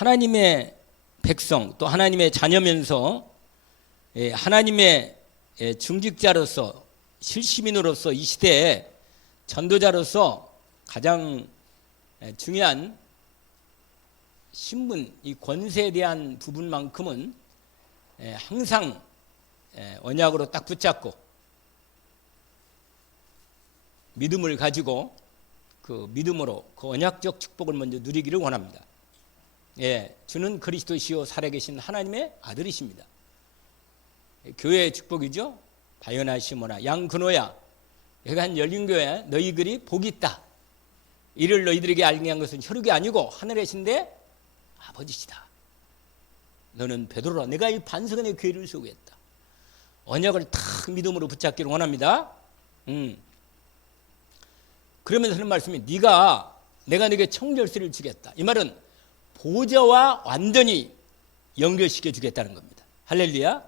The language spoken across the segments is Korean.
하나님의 백성 또 하나님의 자녀면서 하나님의 중직자로서 실시민으로서 이 시대에 전도자로서 가장 중요한 신분, 이 권세에 대한 부분만큼은 항상 언약으로 딱 붙잡고 믿음을 가지고 그 믿음으로 그 언약적 축복을 먼저 누리기를 원합니다. 주는 그리스도시요 살아계신 하나님의 아들이십니다. 교회의 축복이죠. 바요나 시모나 양근호야 여기 한 열린교회 너희들이 복이 있다. 이를 너희들에게 알게 한 것은 혈육이 아니고 하늘에 계신데 아버지시다. 너는 베드로라 내가 이 반석안에 교회를 세우겠다. 언약을 탁 믿음으로 붙잡기를 원합니다. 그러면서 하는 말씀이 내가 네게 청결세를 주겠다. 이 말은 보좌와 완전히 연결시켜 주겠다는 겁니다. 할렐루야.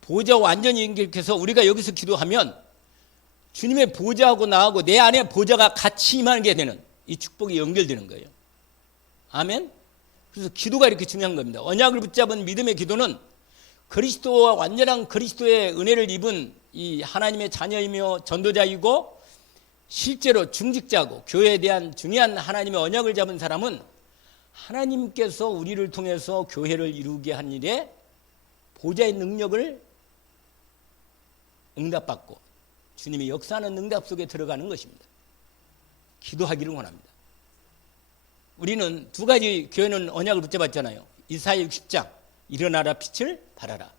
보좌와 완전히 연결해서 우리가 여기서 기도하면 주님의 보좌하고 나하고 내 안에 보좌가 같이 임하게 되는 이 축복이 연결되는 거예요. 아멘. 그래서 기도가 이렇게 중요한 겁니다. 언약을 붙잡은 믿음의 기도는 그리스도와 완전한 그리스도의 은혜를 입은 이 하나님의 자녀이며 전도자이고 실제로 중직자고 교회에 대한 중요한 하나님의 언약을 잡은 사람은 하나님께서 우리를 통해서 교회를 이루게 한 일에 보좌의 능력을 응답받고 주님이 역사하는 응답 속에 들어가는 것입니다. 기도하기를 원합니다. 우리는 두 가지 교회는 언약을 붙잡았잖아요. 이사야 60장 일어나라 빛을 발하라.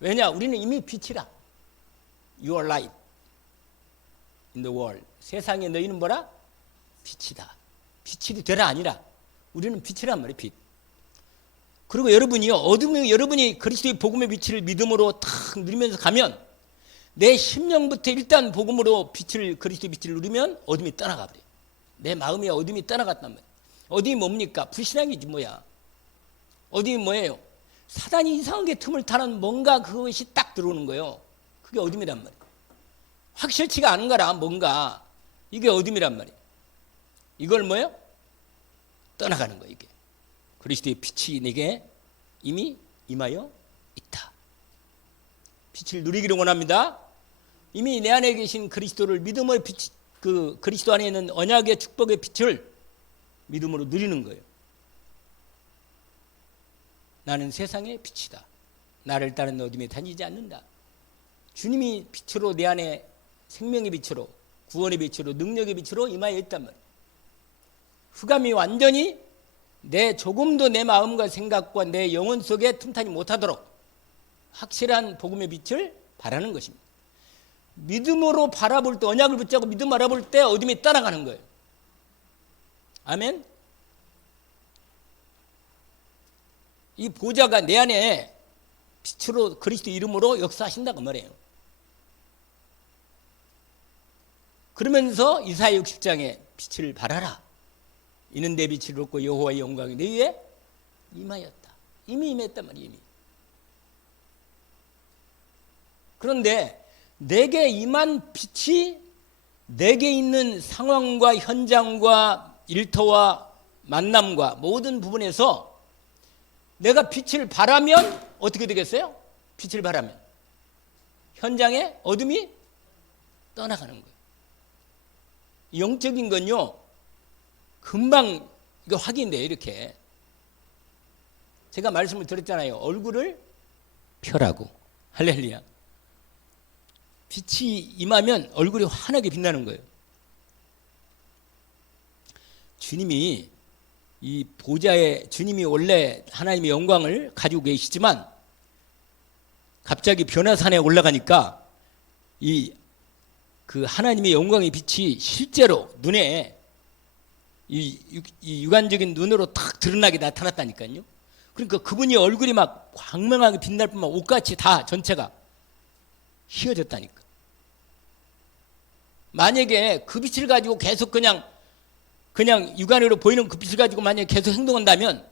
왜냐? 우리는 이미 빛이라. You are light in the world. 세상에 너희는 뭐라? 빛이다. 빛이 되라 아니라 우리는 빛이란 말이에요. 빛. 그리고 여러분이요 여러분이 그리스도의 복음의 빛을 믿음으로 탁 누리면서 가면 내 심령부터 일단 복음으로 빛을 그리스도의 빛을 누리면 어둠이 떠나가 버려요. 내 마음에 어둠이 떠나갔단 말이에요. 어둠이 뭡니까? 불신앙이지 뭐야. 어둠이 뭐예요? 사단이 이상하게 틈을 타는 뭔가 그것이 딱 들어오는 거예요. 그게 어둠이란 말이에요. 확실치가 않은 거라 뭔가 이게 어둠이란 말이에요. 이걸 뭐예요? 떠나가는 거예요. 이게 그리스도의 빛이 내게 이미 임하여 있다. 빛을 누리기를 원합니다. 이미 내 안에 계신 그리스도를 믿음의 빛, 그 그리스도 안에 있는 언약의 축복의 빛을 믿음으로 누리는 거예요. 나는 세상의 빛이다. 나를 따르는 어둠에 다니지 않는다. 주님이 빛으로 내 안에 생명의 빛으로 구원의 빛으로 능력의 빛으로 임하여 있단 말이에요. 흑암이 완전히 조금도 내 마음과 생각과 내 영혼 속에 틈타지 못하도록 확실한 복음의 빛을 바라는 것입니다. 믿음으로 바라볼 때 언약을 붙잡고 믿음 바라볼 때 어둠이 떠나가는 거예요. 아멘. 이 보좌가 내 안에 빛으로 그리스도 이름으로 역사하신다고 말해요. 그러면서 이사야 60장에 빛을 발하라. 이는 내 빛을 얻고 여호와의 영광이 내 위에 임하였다. 이미 임했단 말이에요. 이미. 그런데 내게 임한 빛이 내게 있는 상황과 현장과 일터와 만남과 모든 부분에서 내가 빛을 발하면 어떻게 되겠어요? 빛을 발하면 현장에 어둠이 떠나가는 거예요. 영적인 건요 금방 이거 확인돼요. 이렇게 제가 말씀을 드렸잖아요. 얼굴을 펴라고. 할렐루야. 빛이 임하면 얼굴이 환하게 빛나는 거예요. 주님이 이 보좌에 주님이 원래 하나님의 영광을 가지고 계시지만 갑자기 변화산에 올라가니까 그 하나님의 영광의 빛이 실제로 눈에 이 육안적인 눈으로 탁 드러나게 나타났다니까요. 그러니까 그분이 얼굴이 막 광명하게 빛날 뿐만 옷같이 다 전체가 휘어졌다니까. 만약에 그 빛을 가지고 계속 그냥 육안으로 보이는 그 빛을 가지고 만약에 계속 행동한다면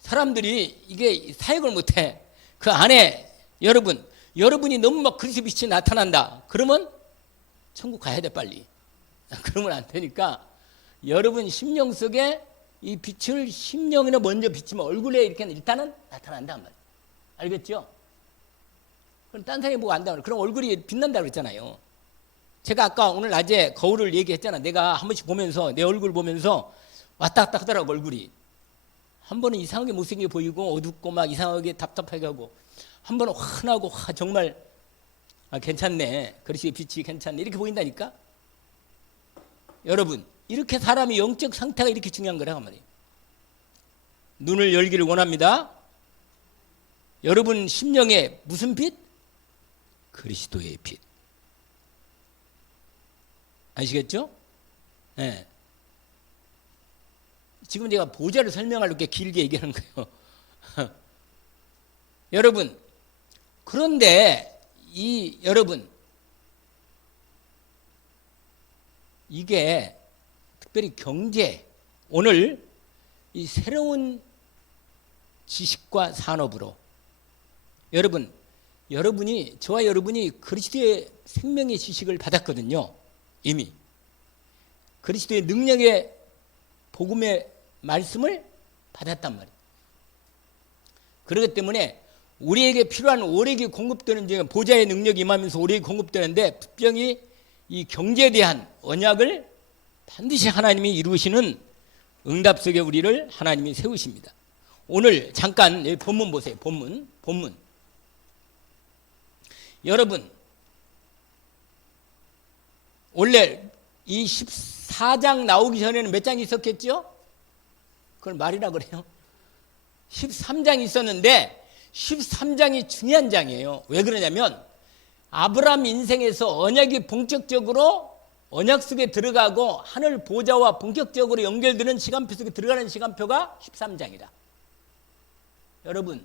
사람들이 이게 사역을 못해. 그 안에 여러분이 너무 막 그리스도 빛이 나타난다. 그러면 천국 가야 돼 빨리. 그러면 안 되니까 여러분 심령 속에 이 빛을 심령에 먼저 비치면 얼굴에 이렇게 일단은 나타난단 말이에요. 알겠죠? 그럼 딴 사람이 보고 안다고 그럼 얼굴이 빛난다고 그랬잖아요. 제가 아까 오늘 낮에 거울을 얘기했잖아. 내가 한 번씩 보면서 내 얼굴 보면서 왔다 갔다 하더라고 얼굴이. 한 번은 이상하게 못생겨 보이고 어둡고 막 이상하게 답답하게 하고 한 번은 환하고 정말 괜찮네. 그릇이 빛이 괜찮네. 이렇게 보인다니까. 여러분 이렇게 사람이 영적 상태가 이렇게 중요한 거란 말이에요. 눈을 열기를 원합니다. 여러분 심령에 무슨 빛? 그리스도의 빛. 아시겠죠? 네. 지금 제가 보좌를 설명하려고 이렇게 길게 얘기하는 거예요. 여러분, 그런데 여러분 이게 특별히 경제 오늘 이 새로운 지식과 산업으로 저와 여러분이 그리스도의 생명의 지식을 받았거든요. 이미 그리스도의 능력의 복음의 말씀을 받았단 말이에요. 그렇기 때문에 우리에게 필요한 오력이 공급되는 중에 보좌의 능력이 임하면서 오력이 공급되는데 특별히 이 경제에 대한 언약을 반드시 하나님이 이루시는 응답 속에 우리를 하나님이 세우십니다. 오늘 잠깐 여기 본문 보세요. 본문. 여러분 원래 이 14장 나오기 전에는 몇 장이 있었겠죠? 그걸 말이라 그래요. 13장이 있었는데 13장이 중요한 장이에요. 왜 그러냐면 아브라함 인생에서 언약이 본격적으로 언약 속에 들어가고 하늘 보좌와 본격적으로 연결되는 시간표 속에 들어가는 시간표가 13장이다. 여러분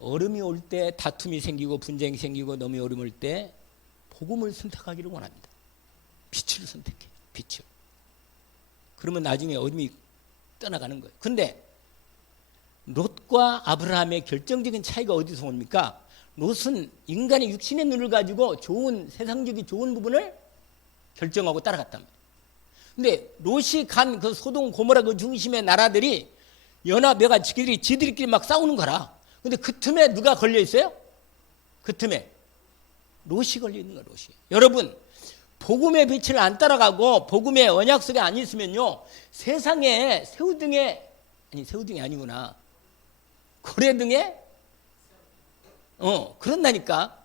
얼음이 올 때 다툼이 생기고 분쟁이 생기고 너무 얼음 올 때 복음을 선택하기를 원합니다. 빛을 선택해. 빛을. 그러면 나중에 얼음이 떠나가는 거예요. 근데 롯과 아브라함의 결정적인 차이가 어디서 옵니까? 롯은 인간의 육신의 눈을 가지고 세상적인 좋은 부분을 결정하고 따라갔단 말이에요. 근데 롯이 간 그 소돔 고모라 그 중심의 나라들이 연합해가 지들끼리 막 싸우는 거라. 근데 그 틈에 누가 걸려 있어요? 그 틈에 롯이 걸려 있는 거예요. 롯이. 여러분 복음의 빛을 안 따라가고 복음의 언약 속에 안 있으면요 세상에 새우등이 아니구나 고래등에 그런다니까.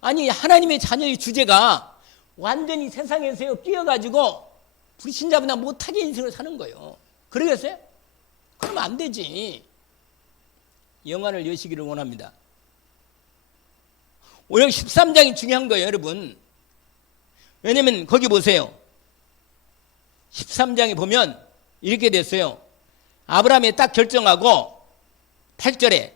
아니 하나님의 자녀의 주제가 완전히 세상에서 끼어가지고 불신자보다 못하게 인생을 사는 거예요. 그러겠어요? 그러면 안 되지. 영안을 여시기를 원합니다. 오늘 13장이 중요한 거예요, 여러분. 왜냐면 거기 보세요. 13장에 보면 이렇게 됐어요. 아브라함이 딱 결정하고 8절에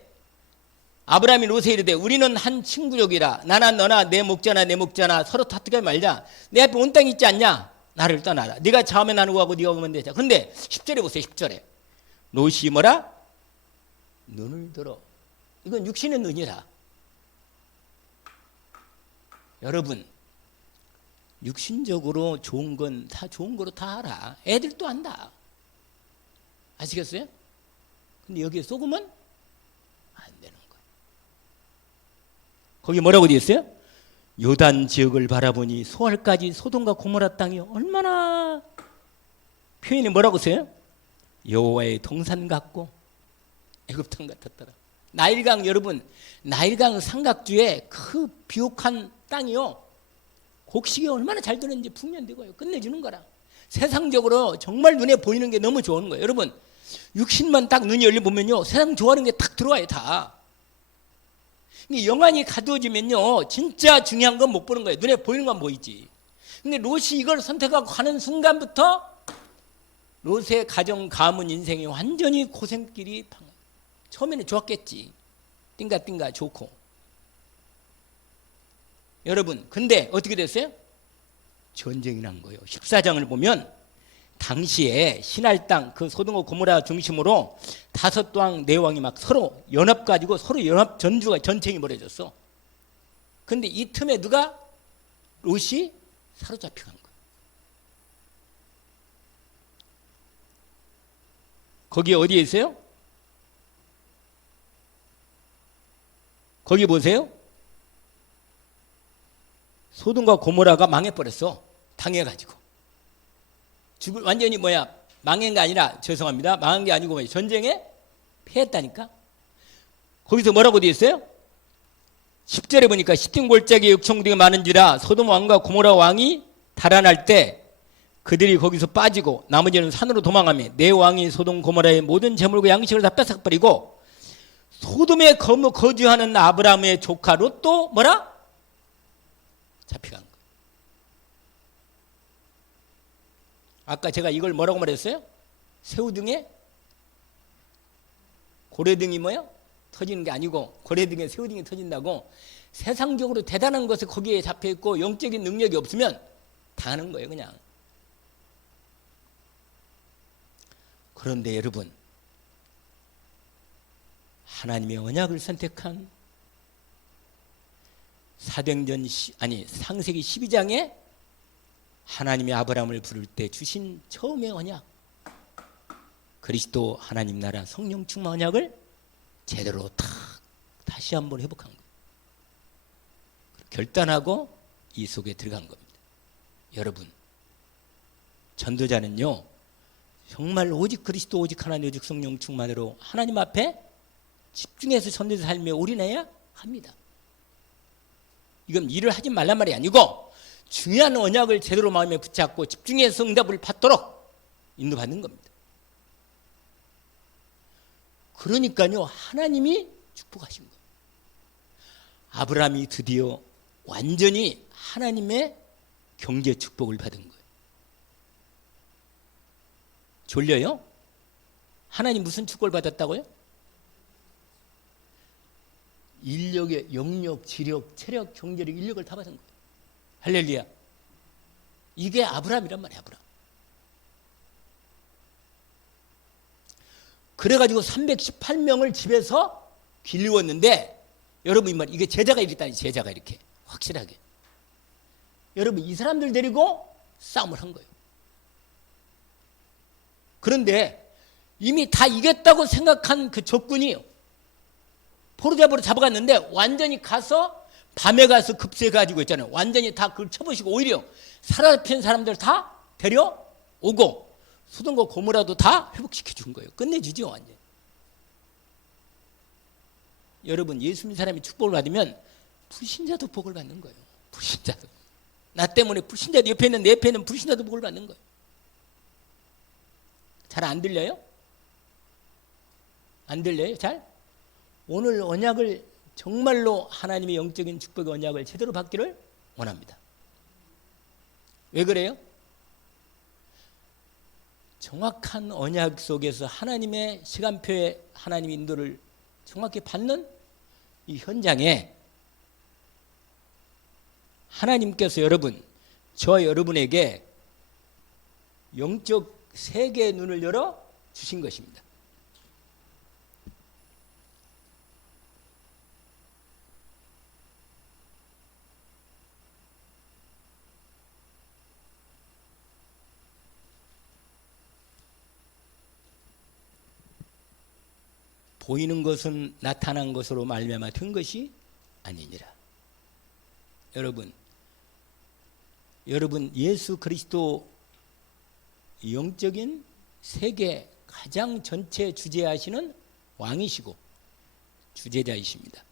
아브라함이 롯에 이르되 우리는 한 친구족이라 나나 너나 내 목자나 서로 다투게 말자. 내 앞에 온 땅 있지 않냐? 나를 떠나라. 네가 자오면 나누고 하고 네가 오면 되자. 그런데 10절에 보세요. 10절에 롯이 뭐라? 눈을 들어. 이건 육신의 눈이라. 여러분 육신적으로 좋은 건 다 좋은 거로 다 알아. 애들도 안다. 아시겠어요? 근데 여기에 속으면 안 되는 거예요. 거기 뭐라고 되어 있어요? 요단 지역을 바라보니 소알까지 소돔과 고모라 땅이 얼마나 표현이 뭐라고 써요? 여호와의 동산 같고 애굽 땅 같았더라. 나일강 여러분 나일강 삼각주에 그 비옥한 땅이요 곡식이 얼마나 잘 되는지 풍년되고요. 끝내주는 거라. 세상적으로 정말 눈에 보이는 게 너무 좋은 거예요. 여러분 육신만 딱 눈이 열려보면요 세상 좋아하는 게 딱 들어와요. 다. 영안이 가두어지면요 진짜 중요한 건 못 보는 거예요. 눈에 보이는 건 보이지. 근데 롯이 이걸 선택하고 가는 순간부터 롯의 가정 가문 인생이 완전히 고생길이 처음에는 좋았겠지. 띵가띵가 좋고. 여러분 근데 어떻게 됐어요? 전쟁이 난 거예요. 14장을 보면 당시에 신할 땅 그 소돔과 고모라 중심으로 5왕 4왕이 막 서로 연합 가지고 서로 연합 전쟁이 벌어졌어. 근데 이 틈에 누가? 롯이 사로잡혀 간 거예요. 거기 어디에 있어요? 거기 보세요. 소돔과 고모라가 망해버렸어. 당해가지고. 완전히 망한 게 아니라, 죄송합니다. 망한 게 아니고 전쟁에 패했다니까. 거기서 뭐라고 되어 있어요? 10절에 보니까 시팅골짜기에 육청등이 많은지라 소돔 왕과 고모라 왕이 달아날 때 그들이 거기서 빠지고 나머지는 산으로 도망하며 내 왕이 소돔 고모라의 모든 재물과 양식을 다 뺏어버리고 소돔에 거주하는 아브라함의 조카 롯도 뭐라? 잡혀간 거예요. 아까 제가 이걸 뭐라고 말했어요? 새우등에 고래등이 터지는 게 아니고 고래등에 새우등이 터진다고. 세상적으로 대단한 것에 거기에 잡혀있고 영적인 능력이 없으면 당하는 거예요, 그냥. 그런데 여러분, 하나님의 언약을 선택한 창세기 12장에 하나님이 아브라함을 부를 때 주신 처음의 언약, 그리스도 하나님 나라 성령 충만 언약을 제대로 다시 한번 회복한 거예요. 결단하고 이 속에 들어간 겁니다. 여러분, 전도자는요, 정말 오직 그리스도, 오직 하나님, 오직 성령 충만으로 하나님 앞에 집중해서 전도자 삶에 올인해야 합니다. 이건 일을 하지 말란 말이 아니고 중요한 언약을 제대로 마음에 붙잡고 집중해서 응답을 받도록 인도받는 겁니다. 그러니까요, 하나님이 축복하신 거예요. 아브라함이 드디어 완전히 하나님의 경제 축복을 받은 거예요. 졸려요? 하나님 무슨 축복을 받았다고요? 인력의 영력, 지력, 체력, 경제력, 인력을 다 받은 거예요. 할렐루야. 이게 아브라함이란 말이에요, 아브라함. 그래가지고 318명을 집에서 길르었는데, 여러분 이 말, 이게 제자가 이랬다니, 제자가 이렇게 확실하게. 여러분, 이 사람들 데리고 싸움을 한 거예요. 그런데 이미 다 이겼다고 생각한 그 적군이 포로잡으로 잡아갔는데 완전히 가서 밤에 가서 급세가지고 있잖아요. 완전히 다 그걸 쳐보시고 오히려 사라진 사람들 다 데려오고 소돔과 고모라도 다 회복시켜 준 거예요. 끝내주죠, 완전히. 여러분, 예수 믿는 사람이 축복을 받으면 불신자도 복을 받는 거예요. 불신자도. 나 때문에 불신자도 옆에 있는 내 옆에 있는 불신자도 복을 받는 거예요. 잘 안 들려요? 안 들려요? 잘? 오늘 언약을 정말로 하나님의 영적인 축복의 언약을 제대로 받기를 원합니다. 왜 그래요? 정확한 언약 속에서 하나님의 시간표에 하나님의 인도를 정확히 받는 이 현장에 하나님께서 여러분, 저와 여러분에게 영적 세계의 눈을 열어 주신 것입니다. 보이는 것은 나타난 것으로 말미암아 된 것이 아니니라. 여러분 예수 그리스도 영적인 세계 가장 전체 주재하시는 왕이시고 주재자이십니다.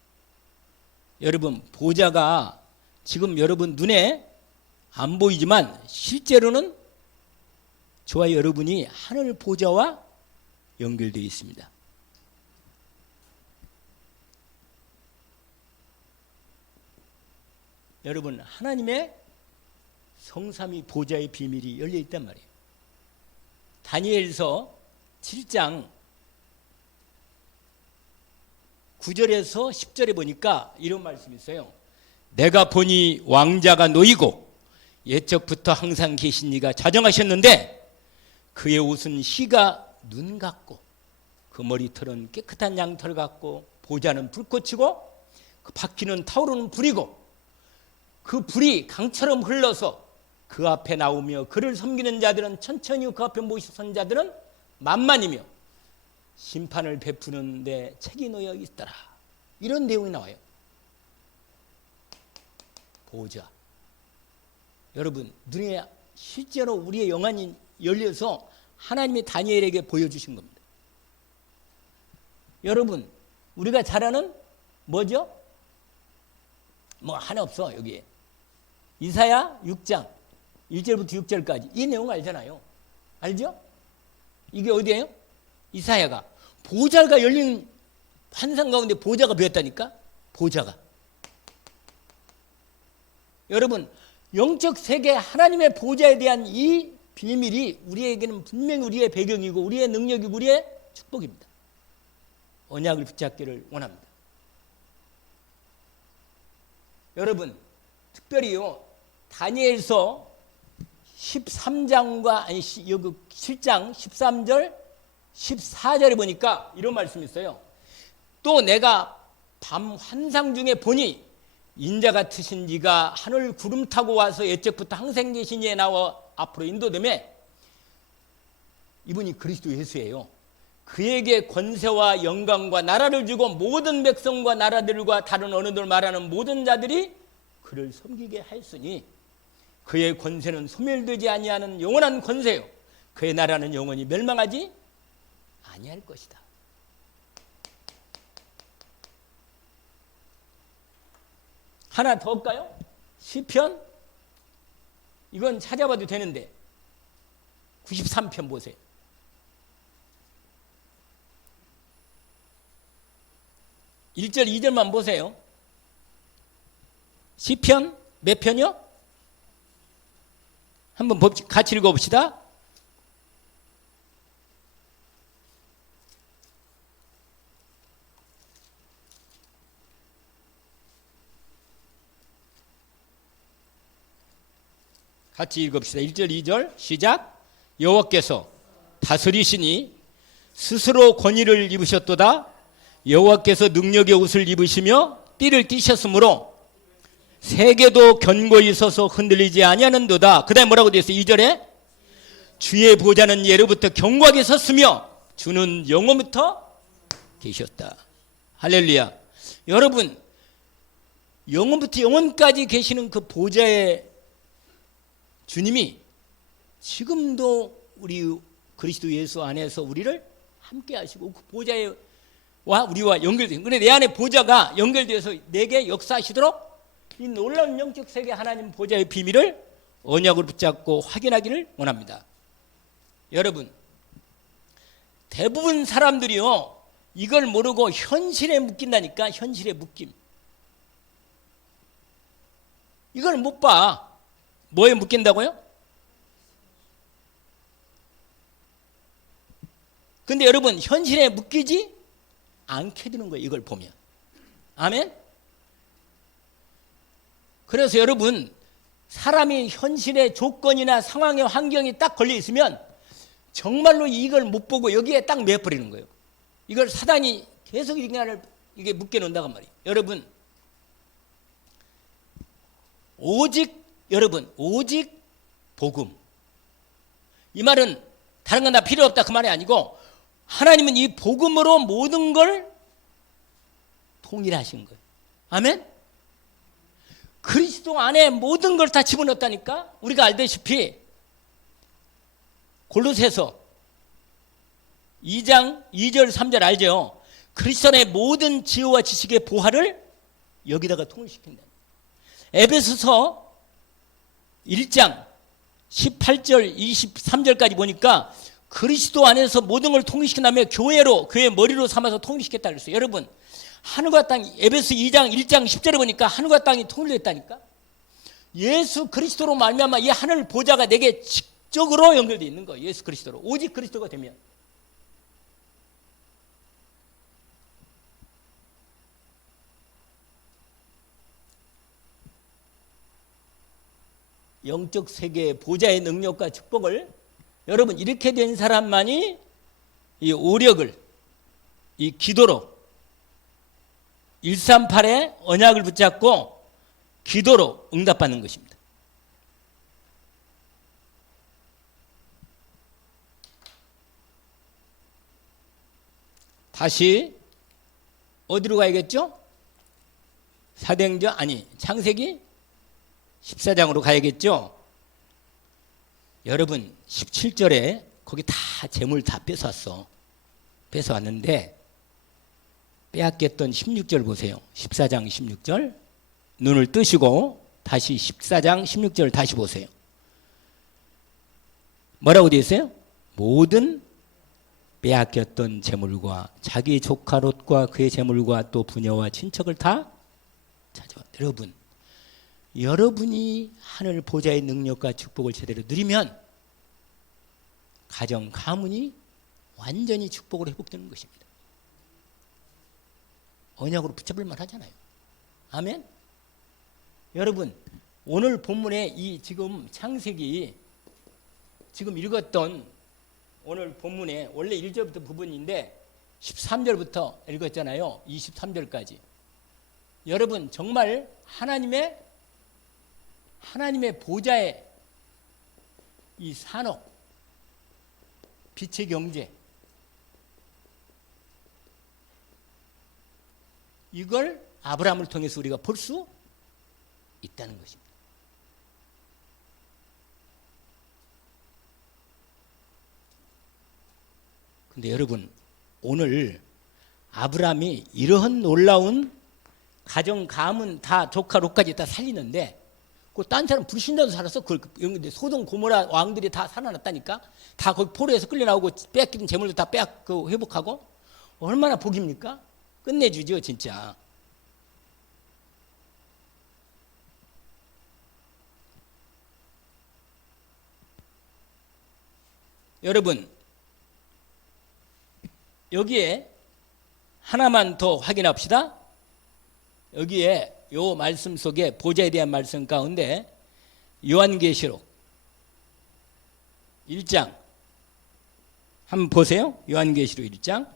여러분, 보좌가 지금 여러분 눈에 안 보이지만 실제로는 저와 여러분이 하늘 보좌와 연결되어 있습니다. 여러분, 하나님의 성삼위 보좌의 비밀이 열려 있단 말이에요. 다니엘서 7장 9절에서 10절에 보니까 이런 말씀이 있어요. 내가 보니 왕자가 놓이고 옛적부터 항상 계신 이가 자정하셨는데 그의 옷은 희가 눈 같고 그 머리털은 깨끗한 양털 같고 보좌는 불꽃이고 그 바퀴는 타오르는 불이고 그 불이 강처럼 흘러서 그 앞에 나오며 그를 섬기는 자들은 천천히 그 앞에 모시선 자들은 만만이며 심판을 베푸는데 책이 놓여 있더라. 이런 내용이 나와요. 보좌. 여러분, 눈에 실제로 우리의 영안이 열려서 하나님이 다니엘에게 보여주신 겁니다. 여러분, 우리가 잘 아는 뭐죠? 뭐 하나 없어 여기에. 이사야 6장 1절부터 6절까지 이 내용 알잖아요. 알죠? 이게 어디예요? 이사야가 보좌가 열린 환상 가운데 보좌가 보였다니까. 보좌가. 여러분, 영적 세계 하나님의 보좌에 대한 이 비밀이 우리에게는 분명히 우리의 배경이고 우리의 능력이고 우리의 축복입니다. 언약을 붙잡기를 원합니다. 여러분, 특별히요 다니엘서 13장과 아니 여기 7장 13절 14절에 보니까 이런 말씀이 있어요. 또 내가 밤 환상 중에 보니 인자 같으신 이가 하늘 구름 타고 와서 옛적부터 항생 계신 이에 나와 앞으로 인도됨에 이분이 그리스도 예수예요. 그에게 권세와 영광과 나라를 주고 모든 백성과 나라들과 다른 언어들 말하는 모든 자들이 그를 섬기게 하였으니 그의 권세는 소멸되지 아니하는 영원한 권세요. 그의 나라는 영원히 멸망하지 아니할 것이다. 하나 더 할까요? 시편 이건 찾아봐도 되는데 93편 보세요. (1절) (2절만) 보세요. 시편 몇 편이요? 한번 같이 읽어봅시다. 같이 읽읍시다. 1절 2절 시작. 여호와께서 다스리시니 스스로 권위를 입으셨도다. 여호와께서 능력의 옷을 입으시며 띠를 띠셨으므로 세계도 견고히 서서 흔들리지 아니하는도다. 그 다음에 뭐라고 되어 있어요? 2절에 주의 보좌는 예로부터 견고하게 섰으며 주는 영원부터 계셨다. 할렐루야. 여러분, 영원부터 영원까지 계시는 그 보좌의 주님이 지금도 우리 그리스도 예수 안에서 우리를 함께 하시고 그 보좌와 우리와 연결돼요. 그런데 내 안에 보좌가 연결돼서 내게 역사하시도록 이 놀라운 영적 세계 하나님 보좌의 비밀을 언약으로 붙잡고 확인하기를 원합니다. 여러분, 대부분 사람들이요 이걸 모르고 현실에 묶인다니까. 현실에 묶임. 이걸 못 봐. 뭐에 묶인다고요? 근데 여러분, 현실에 묶이지 않게 되는 거예요. 이걸 보면. 아멘? 그래서 여러분, 사람이 현실의 조건이나 상황의 환경이 딱 걸려 있으면 정말로 이걸 못 보고 여기에 딱 매버리는 거예요. 이걸 사단이 계속 인간을 이게 묶여놓는다고 말이에요. 여러분, 오직 복음. 이 말은 다른 건 다 필요 없다 그 말이 아니고 하나님은 이 복음으로 모든 걸 통일하신 거예요. 아멘? 그리스도 안에 모든 걸 다 집어넣었다니까. 우리가 알다시피 골로새서 2장 2절 3절 알죠? 그리스도 안에 모든 지혜와 지식의 보화를 여기다가 통일시킨다. 에베소서 1장 18절 23절까지 보니까 그리스도 안에서 모든 걸 통일시킨 다음에 교회로 교회 머리로 삼아서 통일시켰다 그랬어요. 여러분, 하늘과 땅 에베소 2장 1장 10절에 보니까 하늘과 땅이 통일됐다니까. 예수 그리스도로 말미암아 이 하늘 보좌가 내게 직접으로 연결되어 있는 거예요. 예수 그리스도로. 오직 그리스도가 되면. 영적 세계의 보좌의 능력과 축복을 여러분 이렇게 된 사람만이 이 오력을 이 기도로 138의 언약을 붙잡고 기도로 응답받는 것입니다. 다시 어디로 가야겠죠? 사도행전 아니 창세기 14장으로 가야겠죠? 여러분 17절에 거기 다 재물 다 뺏어왔어. 뺏어왔는데 빼앗겼던 16절 보세요. 14장 16절 눈을 뜨시고 다시 14장 16절 다시 보세요. 뭐라고 되어 있어요? 모든 빼앗겼던 재물과 자기 조카 롯과 그의 재물과 또 부녀와 친척을 다 찾아와. 여러분, 여러분이 하늘 보좌의 능력과 축복을 제대로 누리면 가정 가문이 완전히 축복으로 회복되는 것입니다. 언약으로 붙잡을 만하잖아요. 아멘. 여러분, 오늘 본문에 이 지금 창세기 지금 읽었던 오늘 본문에 원래 1절부터 부분인데 13절부터 읽었잖아요. 23절까지. 여러분 정말 하나님의 보좌의 이 산업, 빛의 경제, 이걸 아브라함을 통해서 우리가 볼 수 있다는 것입니다. 근데 여러분, 오늘 아브라함이 이러한 놀라운 가정, 가문 다 조카 롯까지 다 살리는데 그 딴 사람 불신자도 살았어. 소돔 고모라 왕들이 다 살아났다니까. 다 거기 포로에서 끌려나오고 빼앗긴 재물도 다 회복하고. 얼마나 복입니까? 끝내주죠 진짜. 여러분, 여기에 하나만 더 확인합시다. 여기에 요 말씀 속에 보좌에 대한 말씀 가운데 요한계시록 1장 한번 보세요. 요한계시록 1장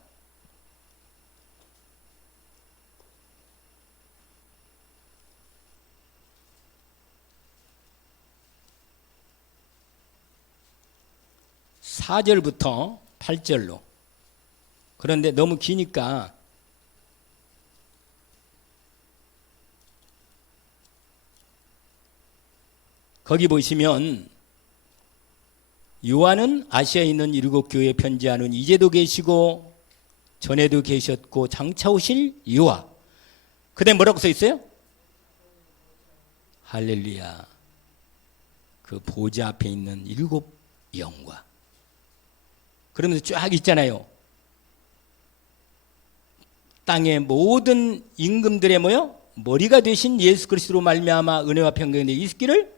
4절부터 8절로. 그런데 너무 기니까 거기 보시면 요한은 아시아에 있는 7 교회에 편지하는 이제도 계시고 전에도 계셨고 장차 오실 요한. 그다음에 뭐라고 써 있어요? 할렐루야. 그 보좌 앞에 있는 7 영과. 그러면서 쫙 있잖아요. 땅의 모든 임금들의 뭐요? 머리가 되신 예수 그리스도로 말미암아 은혜와 평강이 있기를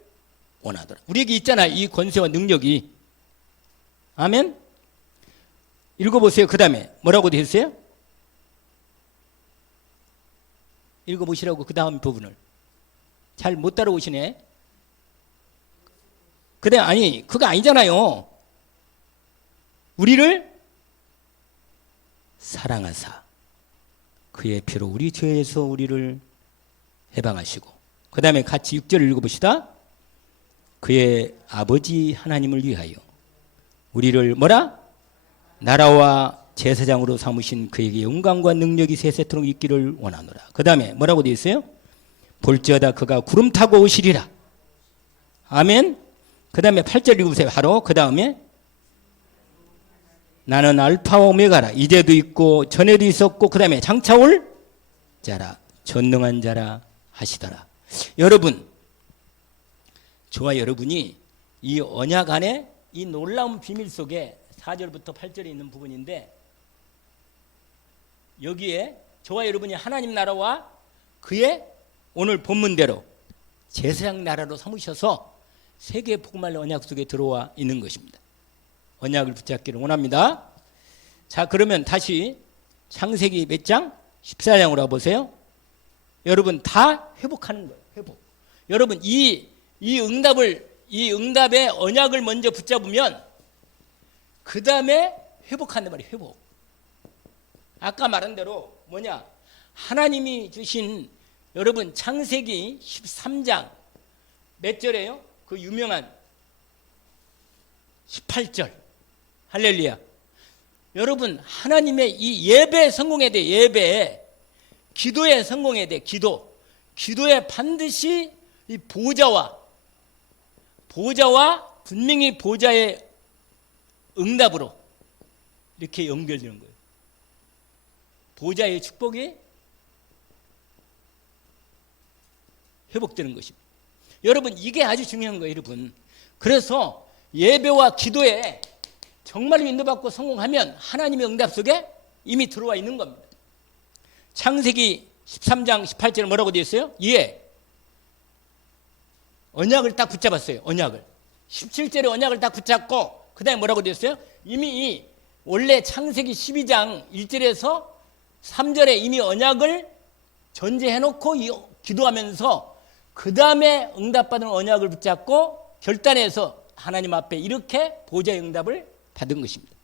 원하더라. 우리에게 있잖아요. 이 권세와 능력이. 아멘. 읽어보세요. 그 다음에 뭐라고 되어 있어요? 읽어보시라고 그 다음 부분을. 잘 못 따라오시네. 그래, 아니 그거 아니잖아요. 우리를 사랑하사 그의 피로 우리 죄에서 우리를 해방하시고. 그 다음에 같이 6절을 읽어봅시다. 그의 아버지 하나님을 위하여 우리를 뭐라? 나라와 제사장으로 삼으신 그에게 영광과 능력이 세세토록 있기를 원하노라. 그 다음에 뭐라고 되어 있어요? 볼지어다 그가 구름 타고 오시리라. 아멘. 그 다음에 8절 읽으세요. 바로 그 다음에 나는 알파와 오메가라. 이제도 있고 전에도 있었고 그 다음에 장차 올 자라. 전능한 자라 하시더라. 여러분, 저와 여러분이 이 언약 안에 이 놀라운 비밀 속에 4절부터 8절에 있는 부분인데, 여기에 저와 여러분이 하나님 나라와 그의 오늘 본문대로 제사장 나라로 삼으셔서 세계 복음할 언약 속에 들어와 있는 것입니다. 언약을 붙잡기를 원합니다. 자, 그러면 다시 창세기 몇 장? 14장으로 와보세요. 여러분 다 회복하는 거예요. 회복. 여러분 이 응답의 언약을 먼저 붙잡으면 그 다음에 회복한단 말이에요. 회복. 아까 말한 대로 뭐냐? 하나님이 주신 여러분 창세기 13장 몇 절이에요? 그 유명한 18절. 할렐루야. 여러분 하나님의 이 예배 성공해야 돼. 예배 기도에 성공해야 돼. 기도에 반드시 이 보좌와 분명히 보좌의 응답으로 이렇게 연결되는 거예요. 보좌의 축복이 회복되는 것입니다. 여러분 이게 아주 중요한 거예요. 여러분 그래서 예배와 기도에 정말로 인도받고 성공하면 하나님의 응답 속에 이미 들어와 있는 겁니다. 창세기 13장 18절에 뭐라고 되어 있어요? 예. 언약을 딱 붙잡았어요. 언약을. 17절에 언약을 딱 붙잡고 그 다음에 뭐라고 되어 있어요? 이미 원래 창세기 12장 1절에서 3절에 이미 언약을 전제해놓고 기도하면서 그 다음에 응답받은 언약을 붙잡고 결단해서 하나님 앞에 이렇게 보좌의 응답을 받은 것입니다.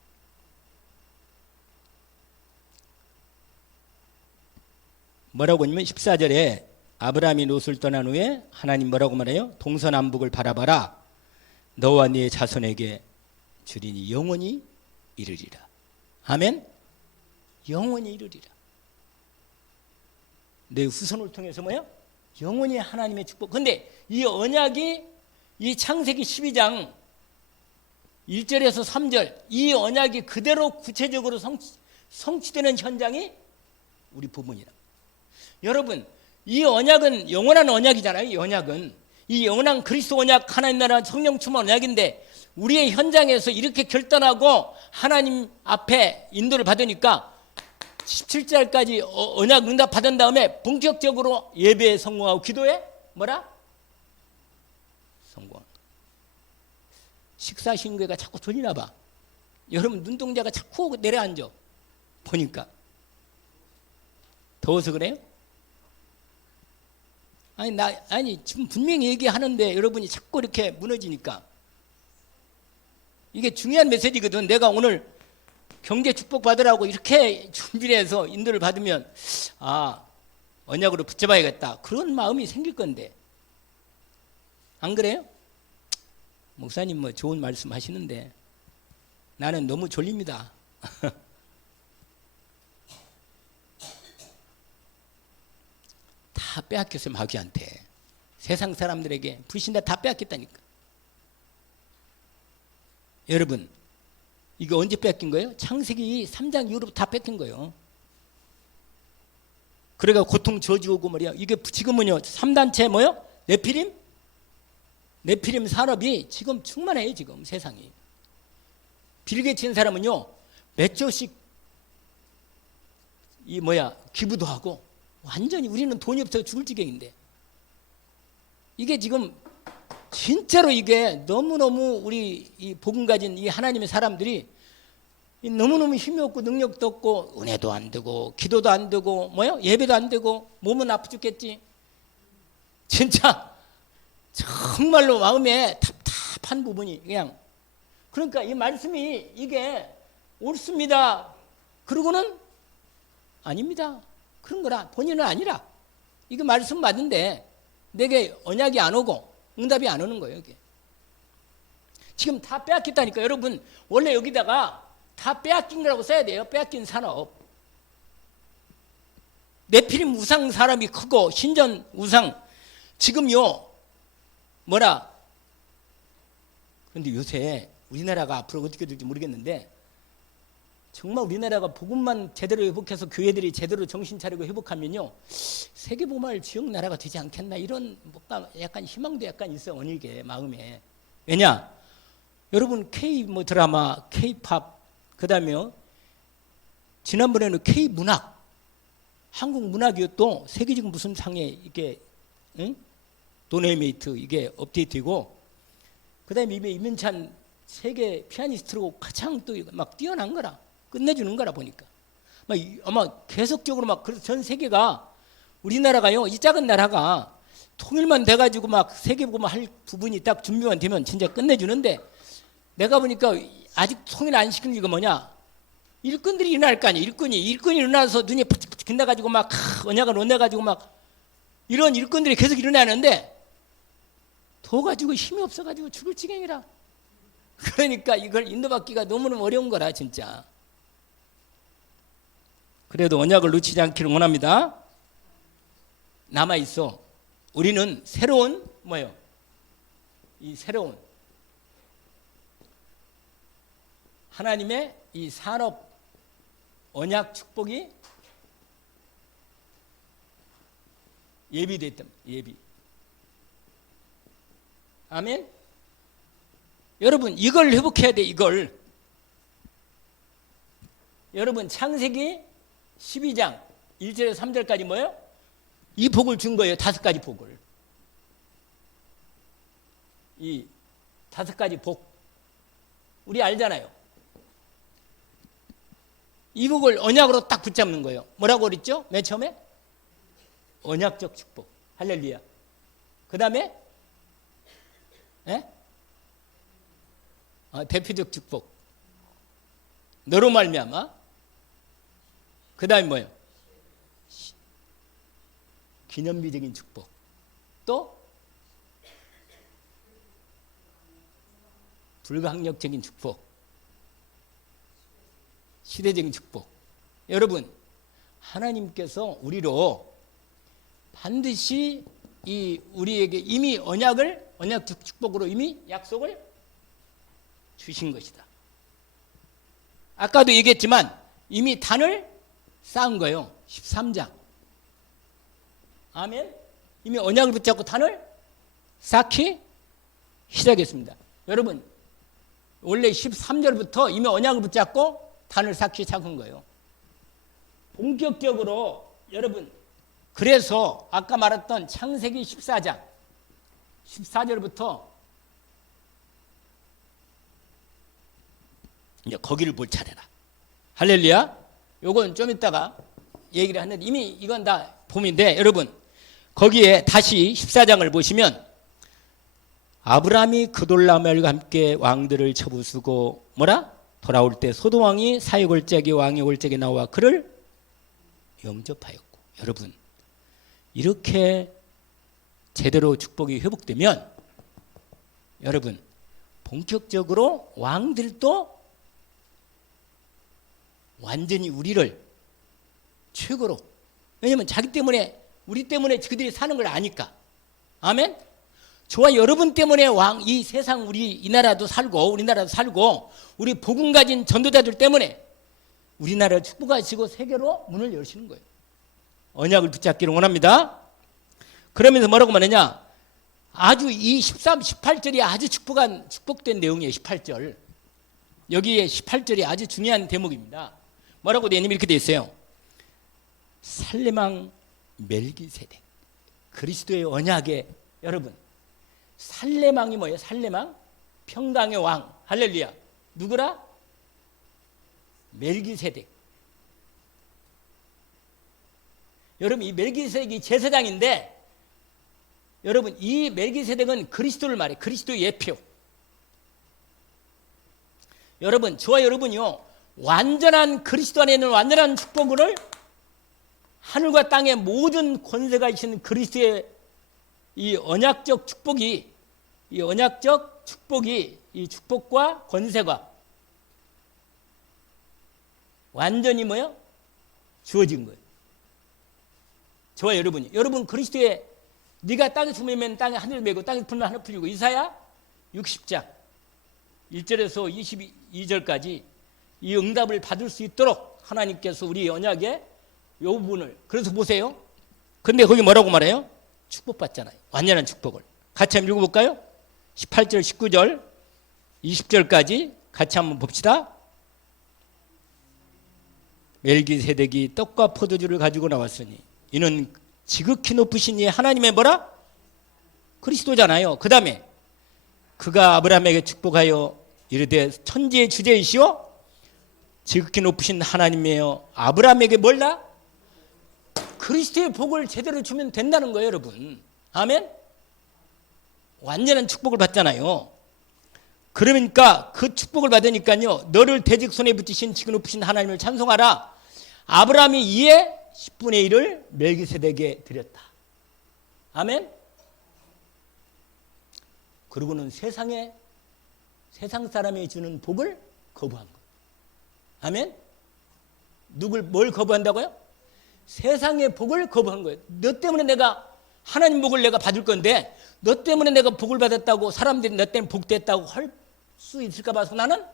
뭐라고 하냐면 14절에 아브라함이 롯을 떠난 후에 하나님 뭐라고 말해요? 동서남북을 바라봐라. 너와 네 자손에게 주리니 영원히 이르리라. 아멘. 영원히 이르리라. 내 후손을 통해서 뭐예요? 영원히 하나님의 축복. 근데 이 언약이 이 창세기 12장 1절에서 3절 이 언약이 그대로 구체적으로 성취되는 현장이 우리 부모니라. 여러분 이 언약은 영원한 언약이잖아요. 이 언약은 이 영원한 그리스도 언약 하나님 나라 성령 충만 언약인데 우리의 현장에서 이렇게 결단하고 하나님 앞에 인도를 받으니까 17절까지 언약 응답 받은 다음에 본격적으로 예배에 성공하고 기도에 뭐라? 성공. 식사 신고가 자꾸 돌리나 봐. 여러분 눈동자가 자꾸 내려앉아. 보니까 더워서 그래요? 아니 지금 분명히 얘기하는데 여러분이 자꾸 이렇게 무너지니까 이게 중요한 메시지거든. 내가 오늘 경제 축복 받으라고 이렇게 준비를 해서 인도를 받으면 언약으로 붙잡아야겠다 그런 마음이 생길 건데 안 그래요? 목사님 뭐 좋은 말씀 하시는데 나는 너무 졸립니다. 다 빼앗겼어요. 마귀한테. 세상 사람들에게 불신다 다 빼앗겼다니까. 여러분 이거 언제 뺏긴 거예요? 창세기 3장 이후로 다 뺏긴 거예요. 그래가 고통 저주 오고 말이야. 이게 지금은요 3단체 뭐요? 네피림 산업이 지금 충만해요. 지금 세상이. 빌 게이츠 사람은요 몇 조씩 기부도 하고 완전히 우리는 돈이 없어서 죽을 지경인데 이게 지금 진짜로 이게 너무너무 우리 이 복음 가진 이 하나님의 사람들이 너무너무 힘이 없고 능력도 없고 은혜도 안 되고 기도도 안 되고 예배도 안 되고 몸은 아프 죽겠지. 진짜 정말로 마음에 답답한 부분이 그냥 그러니까 이 말씀이 이게 옳습니다. 그러고는 아닙니다. 그런 거라 본인은 아니라 이거 말씀 맞는데 내게 언약이 안 오고 응답이 안 오는 거예요. 이게 지금 다 빼앗겼다니까. 여러분 원래 여기다가 다 빼앗긴 거라고 써야 돼요. 빼앗긴 산업. 네피림 우상 사람이 크고 신전 우상 지금요 그런데 요새 우리나라가 앞으로 어떻게 될지 모르겠는데 정말 우리나라가 복음만 제대로 회복해서 교회들이 제대로 정신 차리고 회복하면요 세계보말 지역 나라가 되지 않겠나 이런 약간 희망도 약간 있어요. 언익에 마음에. 왜냐 여러분 K 드라마 K-팝 그다음에요 지난번에는 K-문학 한국 문학이요 또 세계적 무슨 상에 이게 도네이메이트 이게 업데이트되고 그다음에 이면찬 세계 피아니스트로 가장 또 막 뛰어난 거라 끝내주는 거라 보니까 아마 계속적으로 그래서 전 세계가 우리나라가요 이 작은 나라가 통일만 돼가지고 세계보고 할 부분이 딱 준비만 되면 진짜 끝내주는데 내가 보니까 아직 통일 안 시키는 이거 일꾼들이 일어날 거 아니에요. 일꾼이 일어나서 눈이 푸tic푸tic 빛나가지고 언약을 논내가지고 이런 일꾼들이 계속 일어나는데 더 가지고 힘이 없어가지고 죽을 지경이라. 그러니까 이걸 인도받기가 너무너무 어려운 거라 진짜. 그래도 언약을 놓치지 않기를 원합니다. 남아 있어. 우리는 새로운 뭐예요? 이 새로운 하나님의 이 산업 언약 축복이 예비됐다. 예비. 아멘. 여러분 이걸 회복해야 돼. 이걸. 여러분 창세기 12장 1절에서 3절까지 뭐예요? 이 복을 준 거예요. 5가지 복을. 이 5가지 복. 우리 알잖아요. 이 복을 언약으로 딱 붙잡는 거예요. 뭐라고 그랬죠? 맨 처음에? 언약적 축복. 할렐루야. 그 다음에 대표적 축복. 너로 말미암아. 그 다음에 뭐예요? 기념비적인 축복. 또 불가항력적인 축복. 시대적인 축복. 여러분 하나님께서 우리로 반드시 이 우리에게 이미 언약적 축복으로 이미 약속을 주신 것이다. 아까도 얘기했지만 이미 단을 쌓은 거예요. 13장. 아멘. 이미 언약을 붙잡고 단을 쌓기 시작했습니다. 여러분 원래 13절부터 이미 언약을 붙잡고 단을 쌓기 시작한 거예요. 본격적으로 여러분 그래서 아까 말했던 창세기 14장 14절부터 이제 거기를 볼 차례라. 할렐루야. 요건 좀 이따가 얘기를 하는데 이미 이건 다 봄인데 여러분 거기에 다시 14장을 보시면 아브라함이 그돌라멜과 함께 왕들을 쳐부수고 뭐라? 돌아올 때 소돔왕이 사역골짜기 왕의 골짜기에 나와 그를 영접하였고. 여러분 이렇게 제대로 축복이 회복되면 여러분 본격적으로 왕들도 완전히 우리를 최고로, 왜냐하면 자기 때문에 우리 때문에 그들이 사는 걸 아니까. 아멘. 저와 여러분 때문에 이 세상 우리 이 나라도 살고 우리나라도 살고 우리 복음 가진 전도자들 때문에 우리나라를 축복하시고 세계로 문을 여시는 거예요. 언약을 붙잡기를 원합니다. 그러면서 뭐라고 말하냐? 아주 이 13, 18절이 아주 축복된 내용이에요. 18절. 여기에 18절이 아주 중요한 대목입니다. 뭐라고 되어 있냐면 이렇게 되어 있어요. 살레망 멜기세덱. 그리스도의 언약에 여러분 살레망이 뭐예요? 살레망? 평강의 왕. 할렐루야. 누구라? 멜기세덱. 여러분 이 멜기세덱이 제사장인데 여러분 이 멜기세덱은 그리스도를 말해요. 그리스도의 예표. 여러분 저와 여러분이요 완전한 그리스도 안에 있는 완전한 축복을 하늘과 땅의 모든 권세가 있는 그리스도의 이 언약적 축복이 이 축복과 권세가 완전히 뭐요? 주어진 거예요. 저와 여러분이. 여러분 그리스도의 네가 땅에 숨으면 땅에 하늘 메고 땅에 풀면 하늘 풀리고. 이사야 60장 1절에서 22절까지 이 응답을 받을 수 있도록 하나님께서 우리 언약의 이 부분을. 그래서 보세요. 근데 거기 뭐라고 말해요? 축복받잖아요. 완전한 축복을. 같이 한번 읽어볼까요? 18절, 19절, 20절까지 같이 한번 봅시다. 멜기세덱이 떡과 포도주를 가지고 나왔으니 이는 지극히 높으신 이 하나님의 뭐라? 그리스도잖아요. 그 다음에 그가 아브라함에게 축복하여 이르되 천지의 주제이시오 지극히 높으신 하나님이에요. 아브라함에게 뭘라? 그리스도의 복을 제대로 주면 된다는 거예요, 여러분. 아멘? 완전한 축복을 받잖아요. 그러니까 그 축복을 받으니까요. 너를 대적 손에 붙이신 지극히 높으신 하나님을 찬송하라. 아브라함이 이에 10분의 1을 멜기세덱에게 드렸다. 아멘? 그리고는 세상 사람이 주는 복을 거부한 거예요. 아멘? 누굴 뭘 거부한다고요? 세상의 복을 거부한 거예요. 너 때문에 내가 하나님 복을 내가 받을 건데 너 때문에 내가 복을 받았다고 사람들이 너 때문에 복됐다고 할 수 있을까 봐서 나는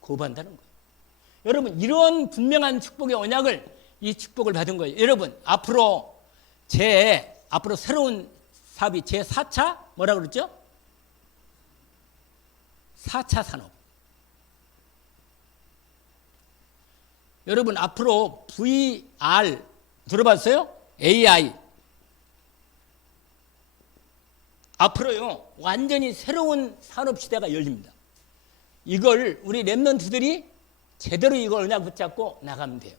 거부한다는 거예요. 여러분 이런 분명한 축복의 언약을 이 축복을 받은 거예요. 여러분 앞으로 새로운 사업이 제4차 뭐라고 그랬죠? 4차 산업. 여러분 앞으로 VR 들어봤어요? AI. 앞으로요 완전히 새로운 산업 시대가 열립니다. 이걸 우리 랩런트들이 제대로 이걸 언약 붙잡고 나가면 돼요.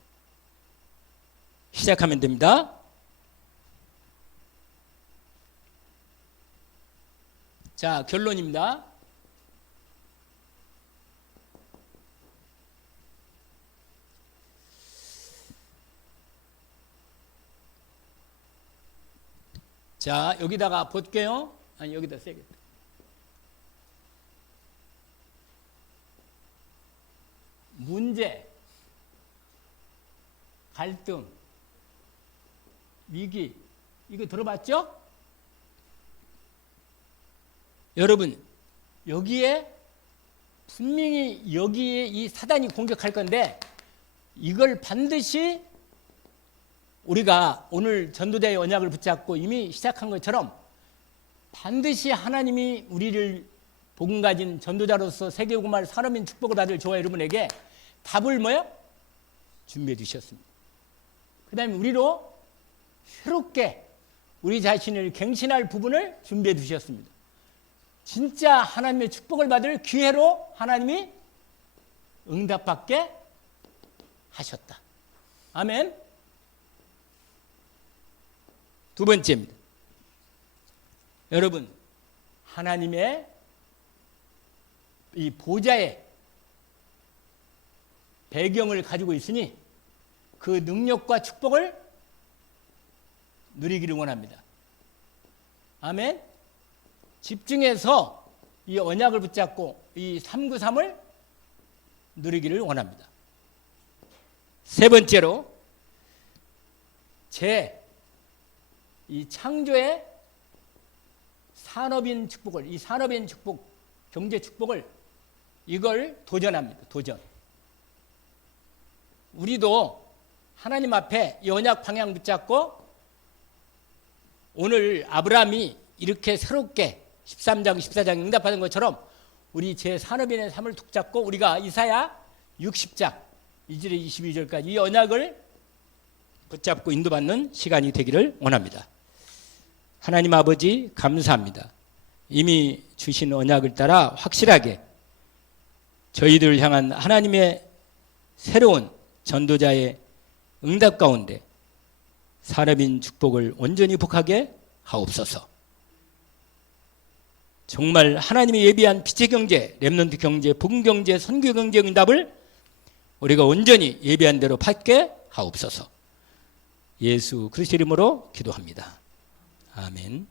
시작하면 됩니다. 자, 결론입니다. 자, 여기다가 볼게요. 아니, 여기다 써야겠다. 문제, 갈등, 위기, 이거 들어봤죠? 여러분, 여기에 분명히 여기에 이 사단이 공격할 건데 이걸 반드시 우리가 오늘 전도자의 언약을 붙잡고 이미 시작한 것처럼 반드시 하나님이 우리를 복음 가진 전도자로서 세계복음화를 산업인 축복을 받을 저와 여러분에게 답을 뭐요? 준비해 주셨습니다. 그 다음에 우리로 새롭게 우리 자신을 갱신할 부분을 준비해 주셨습니다. 진짜 하나님의 축복을 받을 기회로 하나님이 응답받게 하셨다. 아멘. 두 번째입니다. 여러분, 하나님의 이 보좌의 배경을 가지고 있으니 그 능력과 축복을 누리기를 원합니다. 아멘. 집중해서 이 언약을 붙잡고 이 393을 누리기를 원합니다. 세 번째로 이 창조의 산업인 축복을, 이 산업인 축복, 경제 축복을 이걸 도전합니다. 도전. 우리도 하나님 앞에 이 언약 방향 붙잡고 오늘 아브라함이 이렇게 새롭게 13장, 14장 응답하는 것처럼 우리 제 산업인의 삶을 툭 잡고 우리가 이사야 60장 1절에 22절까지 이 언약을 붙잡고 인도받는 시간이 되기를 원합니다. 하나님 아버지 감사합니다. 이미 주신 언약을 따라 확실하게 저희들을 향한 하나님의 새로운 전도자의 응답 가운데 산업인 축복을 온전히 복하게 하옵소서. 정말 하나님이 예비한 빛의 경제, 렘넌트 경제, 복음 경제, 선교 경제 응답을 우리가 온전히 예비한 대로 받게 하옵소서. 예수 그리스도 이름으로 기도합니다. 아멘.